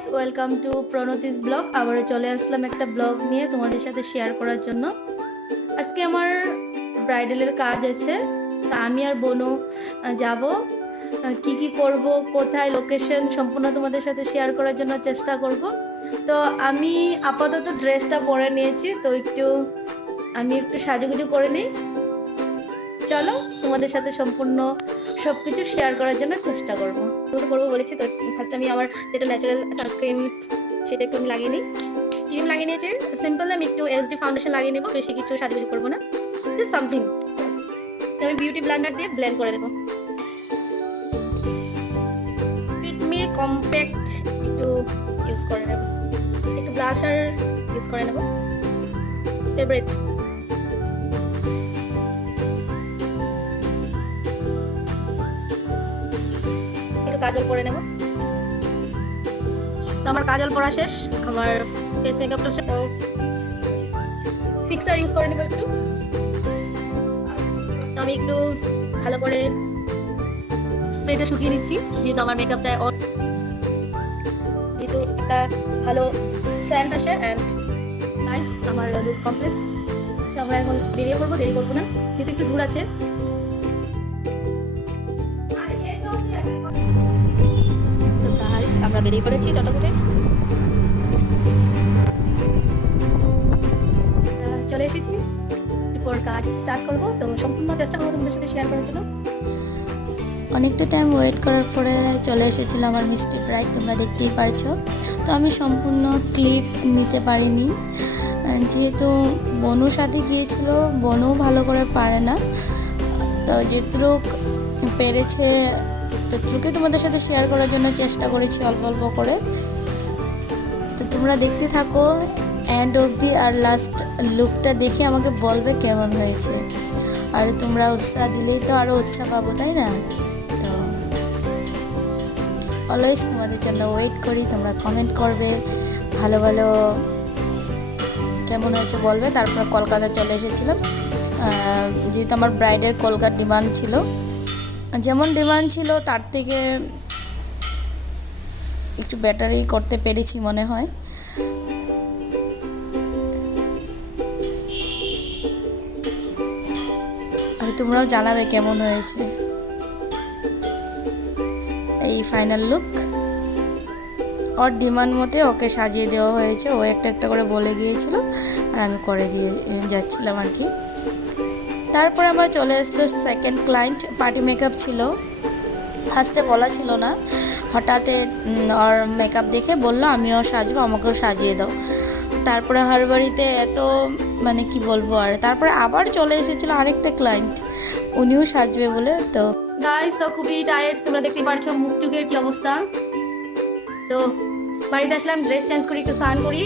Guys welcome to Pranati's blog আবারও চলে আসলাম একটা ব্লগ নিয়ে তোমাদের সাথে শেয়ার করার জন্য। আজকে আমার ব্রাইডালের কাজ আছে তা আমি আর আহ, যাব। কি কি করব কোথায় লোকেশন সম্পূর্ণ তোমাদের সাথে শেয়ার করার জন্য চেষ্টা করব। তো আমি আপাতত ড্রেসটা পরে নিয়েছি তো একটু আমি একটু সাজুগুজু করে নিই। চলো, তোমাদের সাথে সম্পূর্ণ সব কিছু শেয়ার করার জন্য চেষ্টা করব। ইউজ করব বলেছি তো ফার্স্ট আমি আমার যেটা ন্যাচারাল সানস্ক্রিন সেটা একটু আমি লাগিয়ে নিই। ক্রিম লাগিয়ে নিয়েছি সিম্পল আমি একটু এসডি ফাউন্ডেশন লাগিয়ে নেব, বেশি কিছু সাজুগুজু করব না। জাস্ট সামথিং আমি বিউটি ব্লেন্ডার দিয়ে ব্লেন্ড করে দেবো। ফিটমি কম্প্যাক্ট একটু ইউজ করে নেব। একটু ব্লাশার ইউজ করে নেব। ফেভারিট কাজল পরে নেব। তো আমার কাজল পরা শেষ, আমার ফেস মেকআপটা ফিক্সার ইউজ করে নেব একটু। আমি একটু ভালো করে স্প্রেতে শুকিয়ে নিচ্ছি, যেহেতু আমার মেকআপটা যেহেতু একটা ভালো স্যান্ড আসে অ্যান্ড নাইস আমার লুক কমপ্লিট আমরা এখন বেরিয়ে পড়ব, দেরি করব না। যেহেতু একটু দূর আছে আমরা বেরিয়ে পড়েছি, টোটো করে চলে এসেছি। কাজ স্টার্ট করব। তো সম্পূর্ণ চেষ্টা করব তোমাদের সাথে শেয়ার করার জন্য। অনেকটা টাইম ওয়েট করার পরে চলে এসেছিল আমার মিষ্টি ব্রাইড তোমরা দেখতেই পারছ। তো আমি সম্পূর্ণ ক্লিপ নিতে পারিনি। যেহেতু বনু সাথে গিয়েছিল, বনু ভালো করে পারে না। তো যেটুক পেরেছে ততটুকুই তোমাদের সাথে শেয়ার করার জন্য চেষ্টা করেছি অল্প অল্প করে। তো তোমরা দেখতে থাকো এন্ড অবধি আর লাস্ট লুকটা দেখে আমাকে বলবে কেমন হয়েছে। আর তোমরা উৎসাহ দিলেই তো আরও উৎসাহ পাবো, তাই না? তো অলওয়েজ তোমাদের জন্য ওয়েট করি, তোমরা কমেন্ট করবে, ভালো ভালো কেমন হয়েছে বলবে। তারপর কলকাতা চলে এসেছিলাম। যেহেতু আমার ব্রাইডের কলকাতা ডিমান্ড ছিল যেমন ডিমান্ড ছিল, তার থেকে একটু ব্যাটারি করতে পেরেছি মনে হয়। আর তোমরাও জানাবে কেমন হয়েছে। এই ফাইনাল লুক ওর ডিমান্ড মতে ওকে সাজিয়ে দেওয়া হয়েছে। ও একটা একটা করে বলে গিয়েছিল। আর আমি করে দিয়ে যাচ্ছিলাম আর কি। তারপরে আমার চলে আসলো সেকেন্ড ক্লায়েন্ট পার্টি মেকআপ ছিল। ফার্স্টে বলা ছিল না। হঠাৎ ওর মেকআপ দেখে বলল, আমিও সাজবো, আমাকেও সাজিয়ে দাও। তারপরে হারবাড়িতে এত মানে কি বলব আর, তারপরে আবার চলে এসেছিল আরেকটা ক্লায়েন্ট উনিও সাজবে বলে, তো গাইস তো খুবই টায়ার্ড তোমরা দেখতে পারছ মুখ চুখের কি অবস্থা। তো বাড়িতে আসলাম ড্রেস চেঞ্জ করি, একটু স্নান করি।